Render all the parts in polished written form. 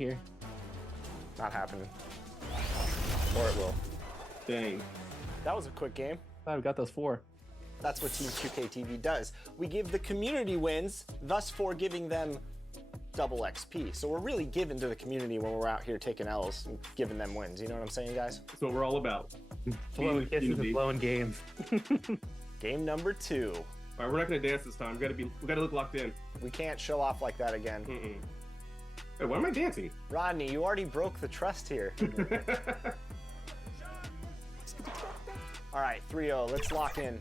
here. Not happening. Or it will. Dang. That was a quick game. Oh, we got those 4. That's what Team 2K TV does. We give the community wins, thus for giving them double XP. So we're really giving to the community when we're out here taking L's and giving them wins. You know what I'm saying, guys? That's what we're all about. Blowing kisses and blowing games. Game number 2. All right, we're not gonna dance this time. We gotta look locked in. We can't show off like that again. Hey, why am I dancing? Rodney, you already broke the trust here. All right, 3-0. Let's lock in.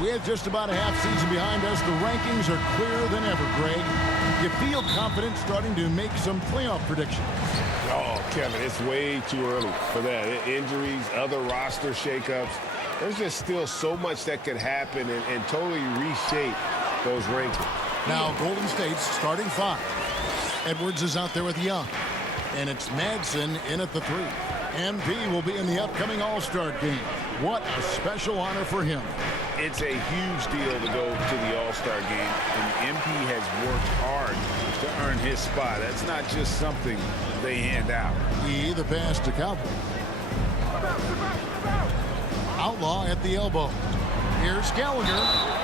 With just about a half season behind us, the rankings are clearer than ever, Greg. You feel confident starting to make some playoff predictions? Oh, Kevin, it's way too early for that. Injuries, other roster shakeups. There's just still so much that could happen and totally reshape those rankings. Now, Golden State's starting 5. Edwards is out there with Young. And it's Madsen in at the 3. MP will be in the upcoming All-Star game. What a special honor for him. It's a huge deal to go to the All-Star game, and MP has worked hard to earn his spot. That's not just something they hand out. The pass to Cowboy. Outlaw at the elbow. Here's Gallagher.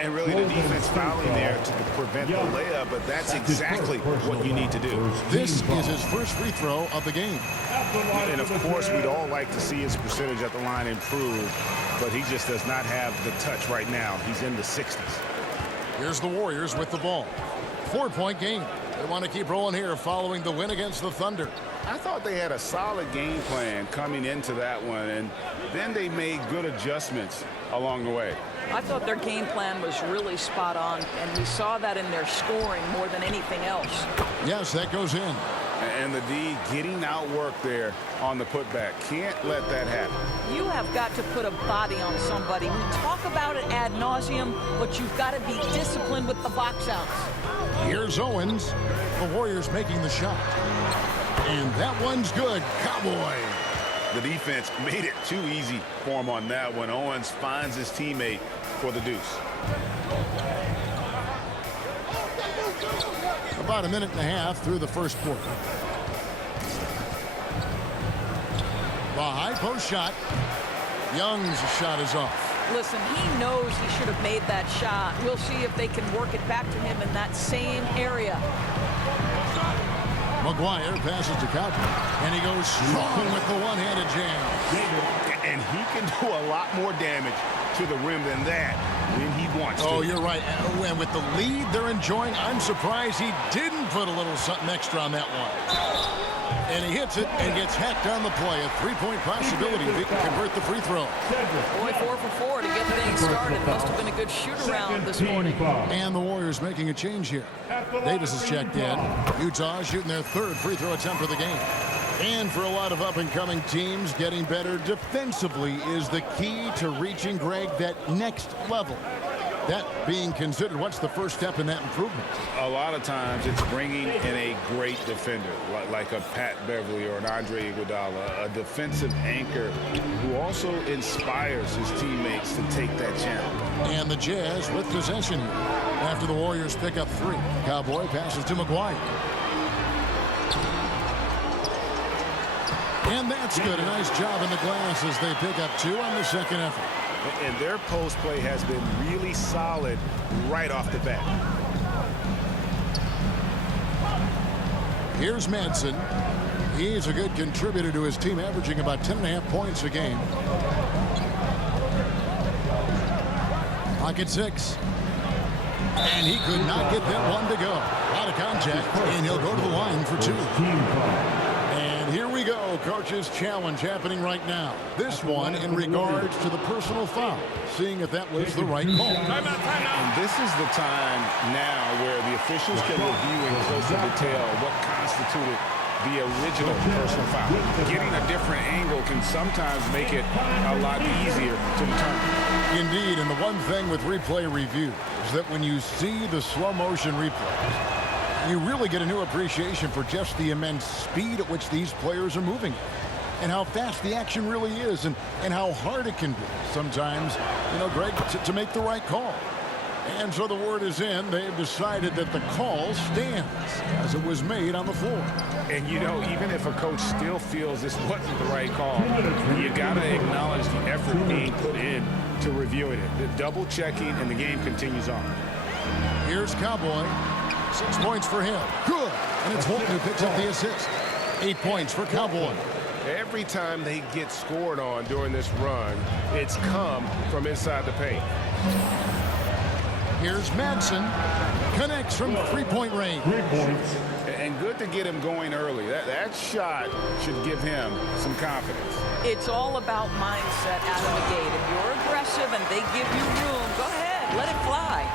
And really the defense fouling there to prevent the layup, but that's exactly what you need to do. This is his first free throw of the game. And of course, we'd all like to see his percentage at the line improve, but he just does not have the touch right now. He's in the 60s. Here's the Warriors with the ball. 4-point game. They want to keep rolling here following the win against the Thunder. I thought they had a solid game plan coming into that one, and then they made good adjustments along the way. I thought their game plan was really spot on, and we saw that in their scoring more than anything else. Yes, that goes in. And the D getting outworked there on the putback. Can't let that happen. You have got to put a body on somebody. We talk about it ad nauseum, but you've got to be disciplined with the box outs. Here's Owens. The Warriors making the shot. And that one's good. Cowboy. The defense made it too easy for him on that one. Owens finds his teammate for the deuce. About a minute and a half through the first quarter. The high post shot. Young's shot is off. Listen, he knows he should have made that shot. We'll see if they can work it back to him in that same area. McGuire passes to Cowboy, and he goes strong with the one-handed jam. And he can do a lot more damage to the rim than that when he wants to. Oh, you're right. And with the lead they're enjoying, I'm surprised he didn't put a little something extra on that one. And he hits it and gets hacked on the play. A 3-point possibility if he can convert the free throw. Boy, 4 for 4 to get things started. Must have been a good shoot-around this morning. And the Warriors making a change here. Davis is checked in. Utah shooting their 3rd free throw attempt of the game. And for a lot of up-and-coming teams, getting better defensively is the key to reaching, Greg, that next level. That being considered, what's the first step in that improvement? A lot of times it's bringing in a great defender, like a Pat Beverly or an Andre Iguodala, a defensive anchor who also inspires his teammates to take that challenge. And the Jazz with possession here. After the Warriors pick up 3, Cowboy passes to McGuire. And that's good. A nice job in the glass as they pick up 2 on the second effort. And their post play has been really solid right off the bat. Here's Madsen. He's a good contributor to his team, averaging about 10.5 points a game. Pocket 6. And he could not get that one to go. Out of contact, and he'll go to the line for 2. And here we go, coach's challenge happening right now. This one in regards to the personal foul, seeing if that was the right call. And this is the time now where the officials can review in closer detail what constituted the original personal foul. Getting a different angle can sometimes make it a lot easier to determine. Indeed, and the one thing with replay review is that when you see the slow motion replays, you really get a new appreciation for just the immense speed at which these players are moving. and how fast the action really is and how hard it can be sometimes, Greg, to make the right call. And so the word is in. They've decided that the call stands as it was made on the floor. And, even if a coach still feels this wasn't the right call, you got to acknowledge the effort being put in to reviewing it. The double checking, and the game continues on. Here's Cowboy. 6 points for him. Good. And it's Holton who picks up the assist. 8 points for Cowboy. Every time they get scored on during this run, it's come from inside the paint. Here's Madsen. Connects from 3-point range. 3 points. And good to get him going early. That shot should give him some confidence. It's all about mindset out of the gate. If you're aggressive and they give you room, go ahead, let it fly.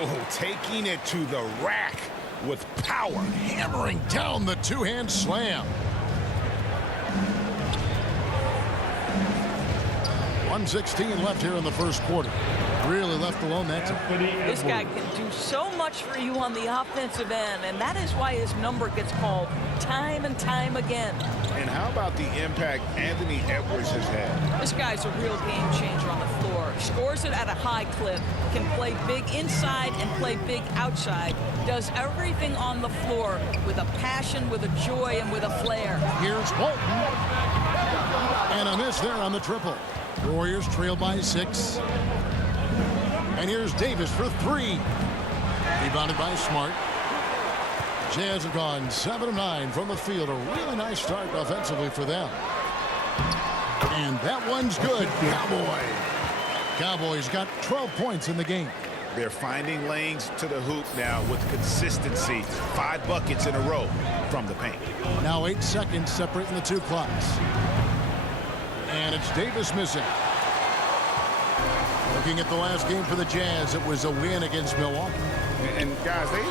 Oh, taking it to the rack with power. Hammering down the two-hand slam. 1:16 left here in the first quarter. Really left alone that time. This guy can do so much for you on the offensive end, and that is why his number gets called time and time again. And how about the impact Anthony Edwards has had? This guy's a real game changer on the floor. Scores it at a high clip, can play big inside and play big outside, does everything on the floor with a passion, with a joy, and with a flair. Here's Holton. And a miss there on the triple. Warriors trail by 6. And here's Davis for 3. Rebounded by Smart. Jazz have gone 7 of 9 from the field. A really nice start offensively for them. And that one's good. Cowboys got 12 points in the game. They're finding lanes to the hoop now with consistency. 5 buckets in a row from the paint. Now 8 seconds separating the two clocks. And it's Davis missing. Looking at the last game for the Jazz, it was a win against Milwaukee. And guys, they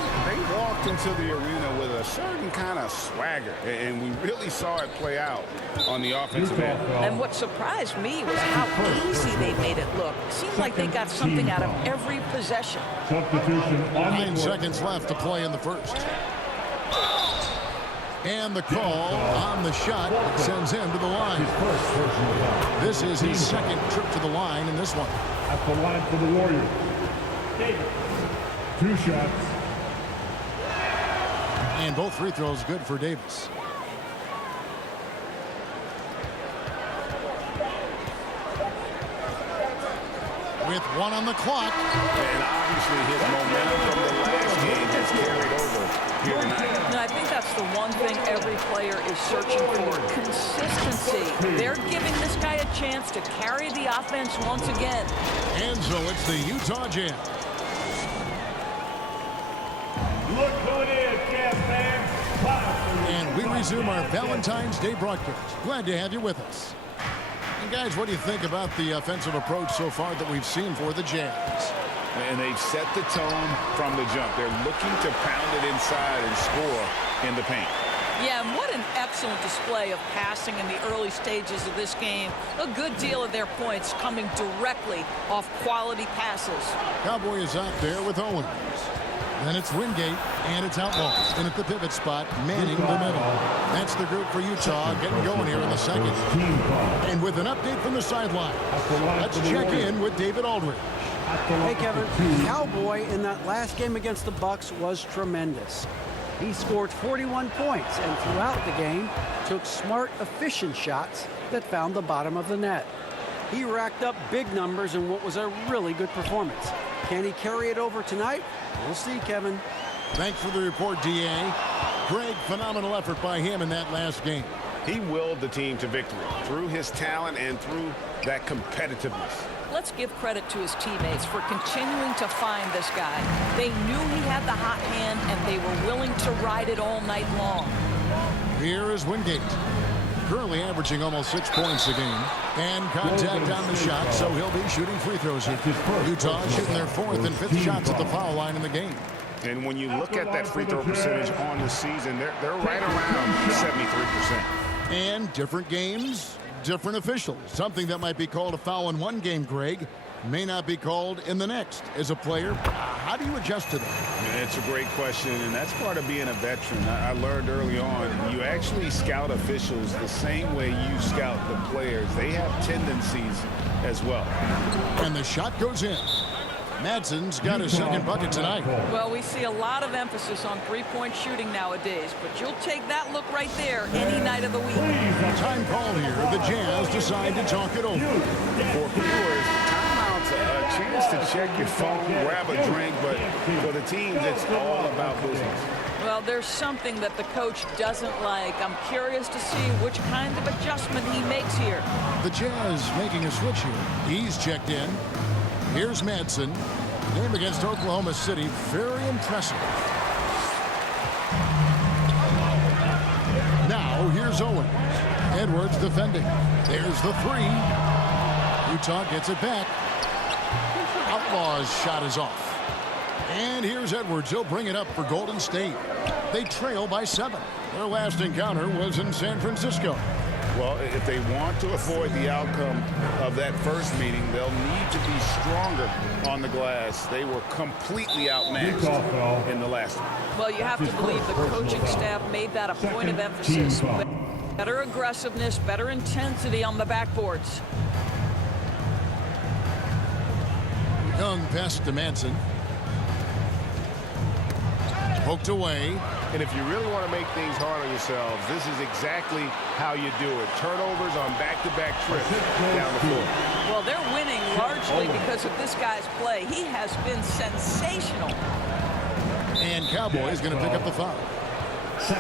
walked into the arena with a certain kind of swagger, and we really saw it play out on the offensive end. And what surprised me was how easy they made it look. Seems like they got something out of every possession. 9 seconds left to play in the first. And the call on the shot sends him to the line. This is his second trip to the line in this one. At the line for the Warriors. 2 shots. And both free throws good for Davis. With 1 on the clock. And obviously his momentum from the last game has carried over here tonight. And I think that's the one thing every player is searching for, consistency. They're giving this guy a chance to carry the offense once again. And so it's the Utah Jazz. Look who it is, Jazz fans. And we resume our Valentine's Day broadcast. Glad to have you with us. And guys, what do you think about the offensive approach so far that we've seen for the Jazz? And they've set the tone from the jump. They're looking to pound it inside and score in the paint. Yeah, and what an excellent display of passing in the early stages of this game. A good deal of their points coming directly off quality passes. Cowboy is out there with Owens. Then it's Wingate, and it's Outlaw. And at the pivot spot, manning the middle. That's the group for Utah getting going here in the second. And with an update from the sideline, let's check in with David Aldridge. Hey, Kevin. Cowboy in that last game against the Bucks was tremendous. He scored 41 points and throughout the game took smart, efficient shots that found the bottom of the net. He racked up big numbers in what was a really good performance. Can he carry it over tonight? We'll see, Kevin. Thanks for the report, D.A. Greg, phenomenal effort by him in that last game. He willed the team to victory through his talent and through that competitiveness. Let's give credit to his teammates for continuing to find this guy. They knew he had the hot hand, and they were willing to ride it all night long. Here is Wingate. Currently averaging almost 6 points a game. And contact on the shot, so he'll be shooting free throws here. Utah shooting their 4th and 5th shots at the foul line in the game. And when you look at that free throw percentage on the season, they're right around 73%. And different games, different officials. Something that might be called a foul in one game, Greg, may not be called in the next. As a player, how do you adjust to that? Yeah, it's a great question, and that's part of being a veteran. I learned early on, you actually scout officials the same way you scout the players. They have tendencies as well. And the shot goes in. Madsen's got his second bucket tonight. Well, we see a lot of emphasis on three-point shooting nowadays, but you'll take that look right there any night of the week. Time call here. The Jazz decide to talk it over. For viewers, timeout's a chance to check your phone, grab a drink, but for the teams, it's all about business. Well, there's something that the coach doesn't like. I'm curious to see which kind of adjustment he makes here. The Jazz making a switch here. He's checked in. Here's Madsen. Game against Oklahoma City. Very impressive. Now, here's Owens. Edwards defending. There's the three. Utah gets it back. Outlaw's shot is off. And here's Edwards. He'll bring it up for Golden State. They trail by 7. Their last encounter was in San Francisco. Well, if they want to avoid the outcome of that first meeting, they'll need to be stronger on the glass. They were completely outmatched in the last one. Well, you have to believe the coaching staff made that a point of emphasis. Better aggressiveness, better intensity on the backboards. Young pass to Madsen. Poked away. And if you really want to make things hard on yourselves, this is exactly how you do it. Turnovers on back-to-back trips down the floor. Well, they're winning largely because of this guy's play. He has been sensational. And Cowboys going to pick up the foul.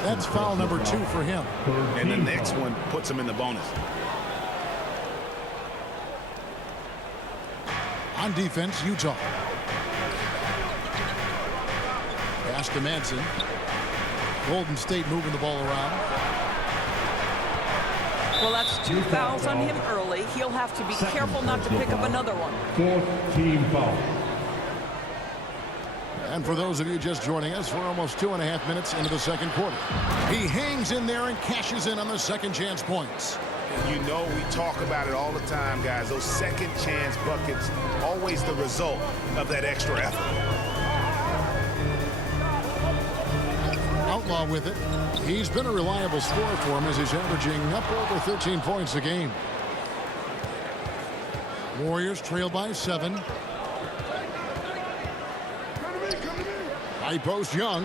That's foul number 2 for him. And the next one puts him in the bonus. On defense, Utah. Pass to Madsen. Golden State moving the ball around. Well, that's 2 fouls on him early. He'll have to be careful not to pick up another one. 4th team foul. And for those of you just joining us, we're almost 2.5 minutes into the second quarter. He hangs in there and cashes in on the second chance points. You know, we talk about it all the time, guys. Those second chance buckets, always the result of that extra effort. Outlaw with it. He's been a reliable scorer for him as he's averaging up over 13 points a game. Warriors trail by 7. High post Young.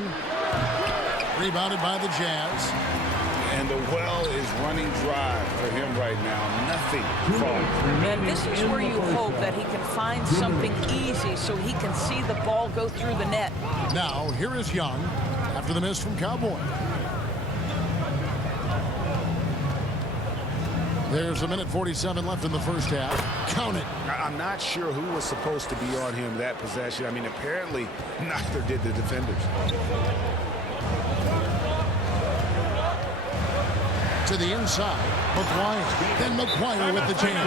Rebounded by the Jazz. And the well is running dry for him right now. Nothing falling. And this is where you hope that he can find something easy so he can see the ball go through the net. Now, here is Young after the miss from Cowboy. There's 1:47 left in the first half. Count it. I'm not sure who was supposed to be on him that possession. I mean, apparently neither did the defenders. To the inside. McGuire. Then McGuire with the jam.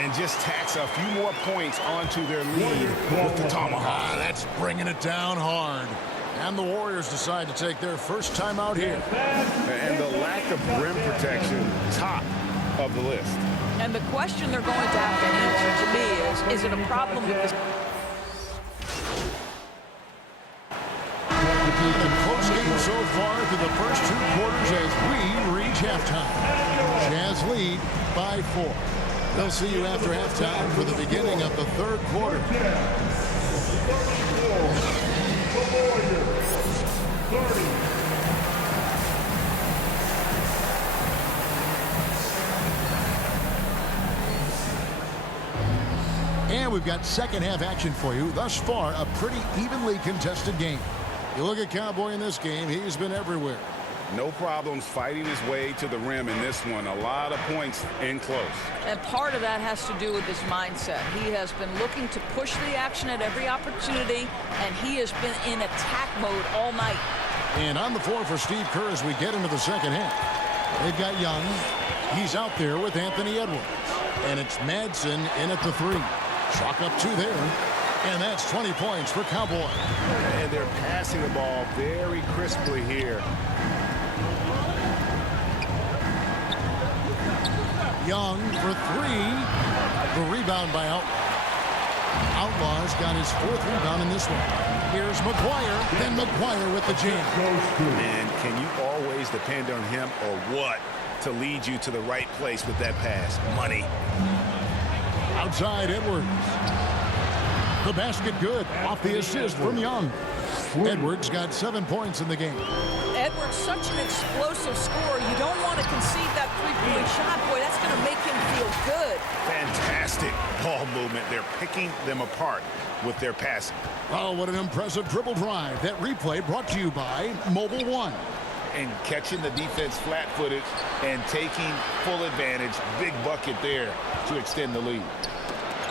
And just tacks a few more points onto their lead with the tomahawk. That's bringing it down hard. And the Warriors decide to take their first timeout here. And the lack of rim protection, top of the list. And the question they're going to have to answer to me is it a problem with this? The close game so far through the first 2 quarters as we reach halftime. Jazz lead by 4. They'll see you after halftime for the beginning of the third quarter. And we've got second half action for you. Thus far, a pretty evenly contested game. You look at Cowboy in this game, he's been everywhere. No problems fighting his way to the rim in this one. A lot of points in close. And part of that has to do with his mindset. He has been looking to push the action at every opportunity, and he has been in attack mode all night. And on the floor for Steve Kerr as we get into the second half. They've got Young. He's out there with Anthony Edwards. And it's Madsen in at the 3. Chalk up 2 there. And that's 20 points for Cowboy. And they're passing the ball very crisply here. Young for 3. The rebound by Outlaw. Outlaws got his 4th rebound in this one. Here's McGuire, then McGuire with the jam. And can you always depend on him or what to lead you to the right place with that pass? Money. Outside Edwards. The basket good off the assist from Young. Edwards got 7 points in the game. Edwards, such an explosive scorer. You don't want to concede that three-point shot. Boy, that's going to make him feel good. Fantastic ball movement. They're picking them apart with their passing. Oh, what an impressive dribble drive. That replay brought to you by Mobile One. And catching the defense flat-footed and taking full advantage. Big bucket there to extend the lead.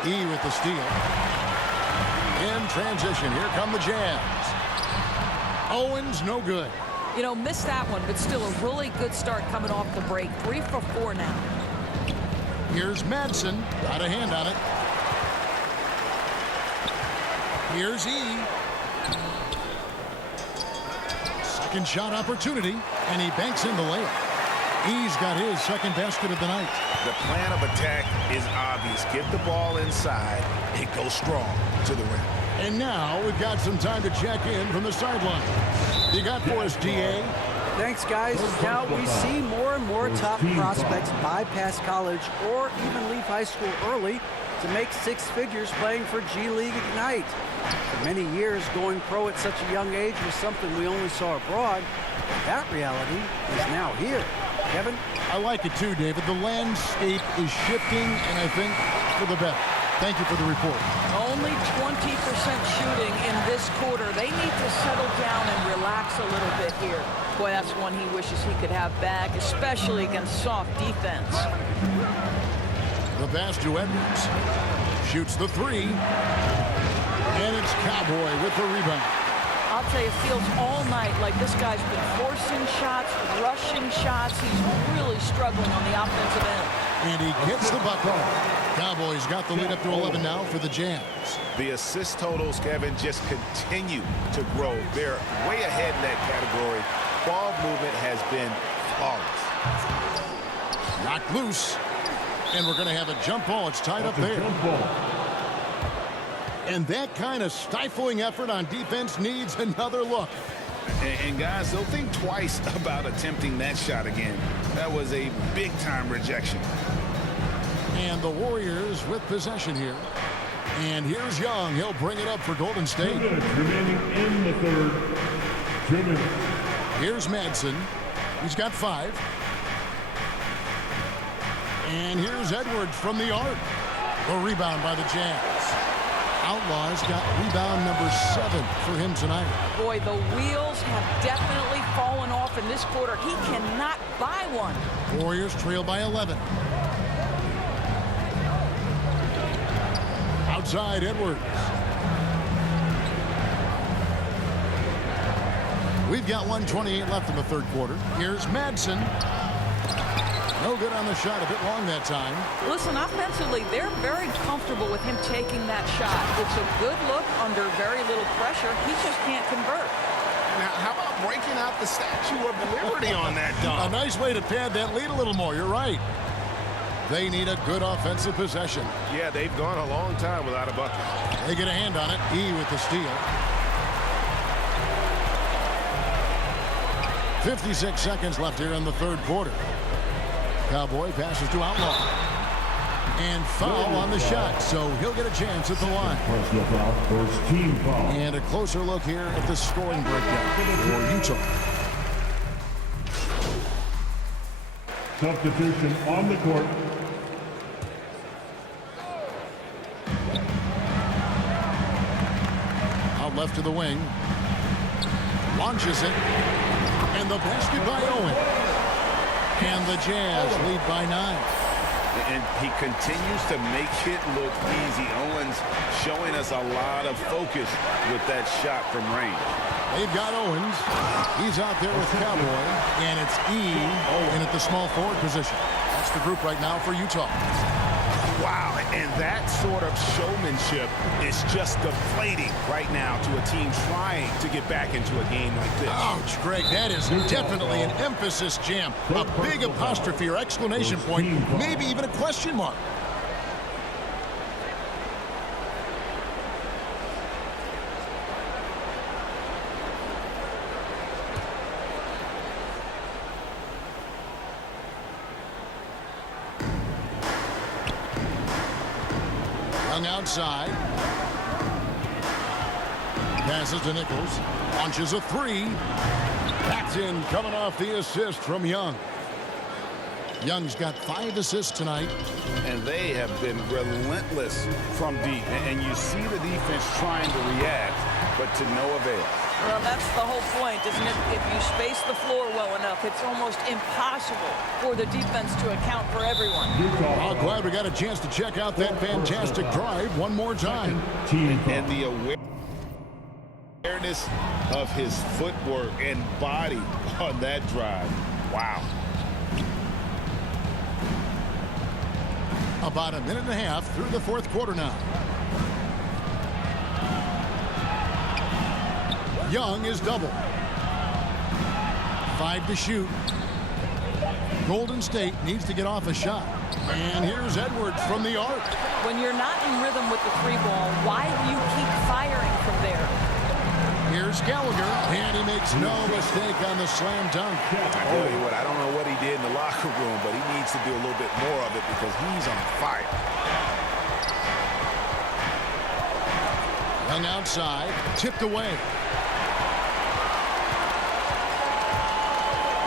E with the steal. In transition, here come the Jazz. Owens, no good. You know, missed that one, but still a really good start coming off the break. 3 for 4 now. Here's Madsen. Got a hand on it. Here's E. Second shot opportunity, and he banks in the layup. E's got his second basket of the night. The plan of attack is obvious. Get the ball inside and go strong to the rim. And now we've got some time to check in from the sideline. You got for us, DA? Thanks, guys. Now we see more and more top prospects bypass college or even leave high school early to make 6 figures playing for G League Ignite. For many years, going pro at such a young age was something we only saw abroad. That reality is now here. Kevin? I like it too, David. The landscape is shifting, and I think for the better. Thank you for the report. Only 20% shooting in this quarter. They need to settle down and relax a little bit here. Boy, that's one he wishes he could have back, especially against soft defense. The pass to Edwards. Shoots the 3. And it's Cowboy with the rebound. I'll tell you, it feels all night like this guy's been forcing shots, rushing shots. He's really struggling on the offensive end. And he gets the bucket. Cowboys got the lead up to 11 now for the Jazz. The assist totals, Kevin, just continue to grow. They're way ahead in that category. Ball movement has been flawless. Knocked loose. And we're going to have a jump ball. It's tied up there. And that kind of stifling effort on defense needs another look. And guys, they'll think twice about attempting that shot again. That was a big-time rejection. And the Warriors with possession here. And here's Young. He'll bring it up for Golden State. 2 minutes remaining in the third. 2 minutes. Here's Madsen. He's got 5. And here's Edwards from the arc. The rebound by the Jazz. Outlaws got rebound number 7 for him tonight. Boy, the wheels have definitely fallen off in this quarter. He cannot buy one. Warriors trail by 11. Outside Edwards. We've got 1:28 left in the third quarter. Here's Madsen. No good on the shot, a bit long that time. Listen, offensively, they're very comfortable with him taking that shot. It's a good look under very little pressure. He just can't convert. Now, how about breaking out the Statue of Liberty on that dunk? A nice way to pad that lead a little more. You're right. They need a good offensive possession. Yeah, they've gone a long time without a bucket. They get a hand on it. E with the steal. 56 seconds left here in the third quarter. Cowboy passes to Outlaw. And foul on the shot, so he'll get a chance at the line. Personal foul, first team foul. And a closer look here at the scoring breakdown for Utah. Substitution on the court. Out left to the wing. Launches it. And the basket by Owen. And the Jazz lead by 9. And he continues to make it look easy. Owens showing us a lot of focus with that shot from range. They've got Owens. He's out there with Cowboy. And it's E in at the small forward position. That's the group right now for Utah. Wow, and that sort of showmanship is just deflating right now to a team trying to get back into a game like this. Ouch, Greg, that is definitely an emphasis jam. A big apostrophe or exclamation point, maybe even a question mark. Young outside. Passes to Nichols. Launches a three. That's in, coming off the assist from Young. Young's got 5 assists tonight. And they have been relentless from deep. And you see the defense trying to react, but to no avail. Well, that's the whole point, isn't it? If you space the floor well enough, it's almost impossible for the defense to account for everyone. Oh, glad we got a chance to check out that fantastic drive one more time. And the awareness of his footwork and body on that drive. Wow. About a minute and a half through the fourth quarter now. Young is double. 5 to shoot. Golden State needs to get off a shot. And here's Edwards from the arc. When you're not in rhythm with the 3-ball, why do you keep firing from there? Here's Gallagher, and he makes no mistake on the slam dunk. I tell you what, I don't know what he did in the locker room, but he needs to do a little bit more of it because he's on fire. Young outside, tipped away.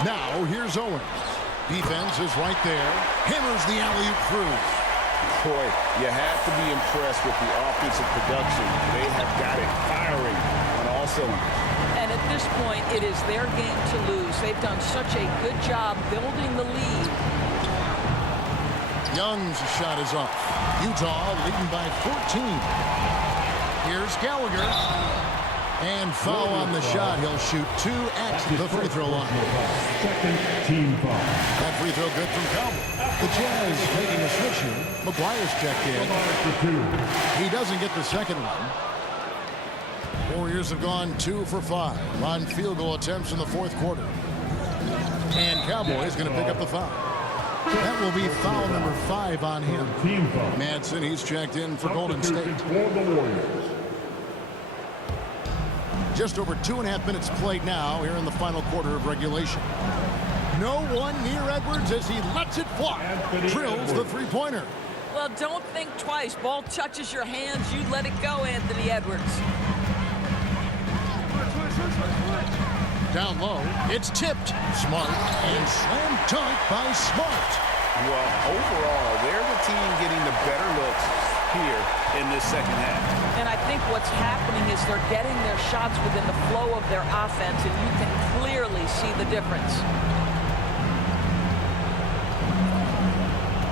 Now here's Owens. Defense is right there. Hammers the alley-oop through. Boy, you have to be impressed with the offensive production. They have got it firing on all cylinders. And at this point, it is their game to lose. They've done such a good job building the lead. Young's shot is off. Utah leading by 14. Here's Gallagher. And foul on the shot. He'll shoot 2 at the free throw line. Second team foul. That free throw good from Cowboy. The Jazz making a switch here. McGuire's checked in. He doesn't get the second one. Warriors have gone 2 for 5 on field goal attempts in the fourth quarter. And Cowboy is going to pick up the foul. That will be foul number 5 on him. Team foul. Madsen, he's checked in for Golden State. For the Warriors. Just over 2.5 minutes played now here in the final quarter of regulation. No one near Edwards as he lets it fly. Drills the three-pointer. Well, don't think twice. Ball touches your hands, you let it go, Anthony Edwards. Down low, it's tipped. Smart and slam dunk by Smart. Well, overall, they're the team getting the better looks here in this second half. And I think what's happening is they're getting their shots within the flow of their offense, and you can clearly see the difference.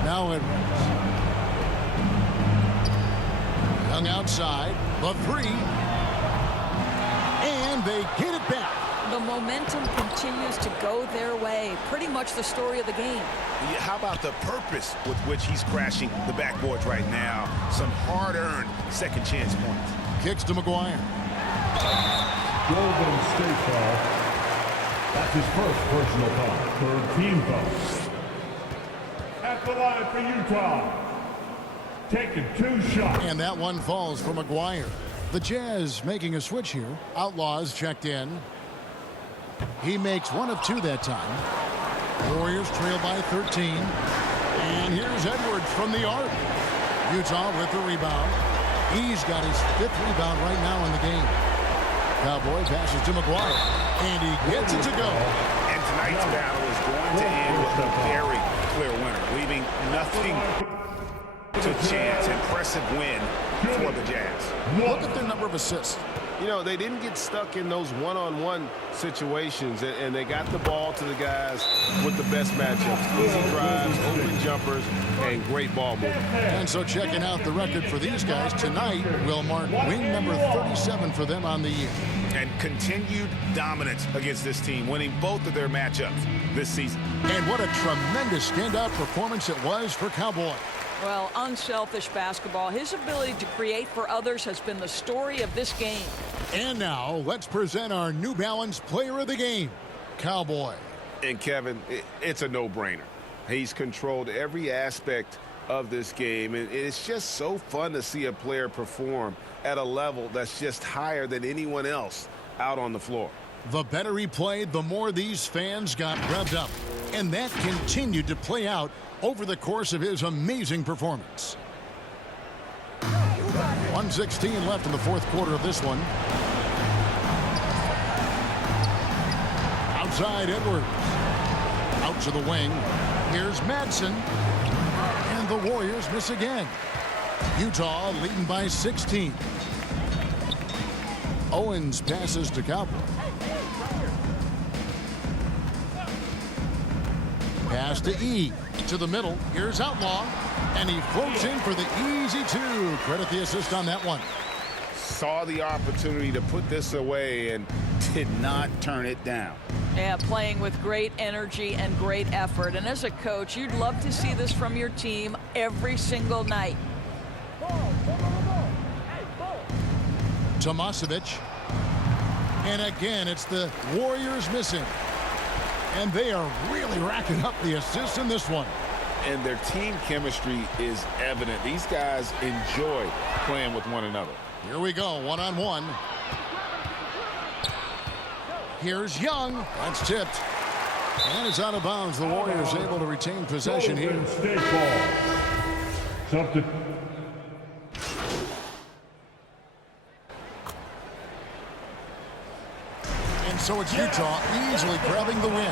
Now Edwards. Young outside, the 3. And they get it back. The momentum continues to go their way. Pretty much the story of the game. Yeah, how about the purpose with which he's crashing the backboards right now? Some hard-earned second chance points. Kicks to McGuire. Golden State foul. That's his first personal foul. Third team foul. At the line for Utah. Taking 2 shots. And that one falls for McGuire. The Jazz making a switch here. Outlaws checked in. He makes 1 of 2 that time. Warriors trail by 13. And here's Edwards from the arc. Utah with the rebound. He's got his 5th rebound right now in the game. Cowboy passes to McGuire. And he gets it to go. And tonight's battle is going to end with a very clear winner, leaving nothing to chance. Impressive win for the Jazz. Look at their number of assists. You know, they didn't get stuck in those one-on-one situations, and they got the ball to the guys with the best matchups. Easy drives, open jumpers, and great ball movement. And so checking out the record for these guys tonight will mark win number 37 for them on the year. And continued dominance against this team, winning both of their matchups this season. And what a tremendous standout performance it was for Cowboy. Well, unselfish basketball. His ability to create for others has been the story of this game. And now let's present our New Balance Player of the Game, Cowboy. And Kevin, it's a no-brainer. He's controlled every aspect of this game, and it's just so fun to see a player perform at a level that's just higher than anyone else out on the floor. The better he played, the more these fans got revved up. And that continued to play out over the course of his amazing performance. 1:16 left in the fourth quarter of this one. Outside Edwards. Out to the wing. Here's Madsen. And the Warriors miss again. Utah leading by 16. Owens passes to Cowboy. Pass to E. To the middle. Here's Outlaw. And he floats in for the easy two. Credit the assist on that one. Saw the opportunity to put this away and did not turn it down. Yeah, playing with great energy and great effort. And as a coach, you'd love to see this from your team every single night. Tomasevic. And again, it's the Warriors missing. And they are really racking up the assists in this one. And their team chemistry is evident. These guys enjoy playing with one another. Here we go, one-on-one. Here's Young. That's tipped. And it's out of bounds. The Warriors able to retain possession here. State ball. Something. And so it's Utah easily grabbing the win.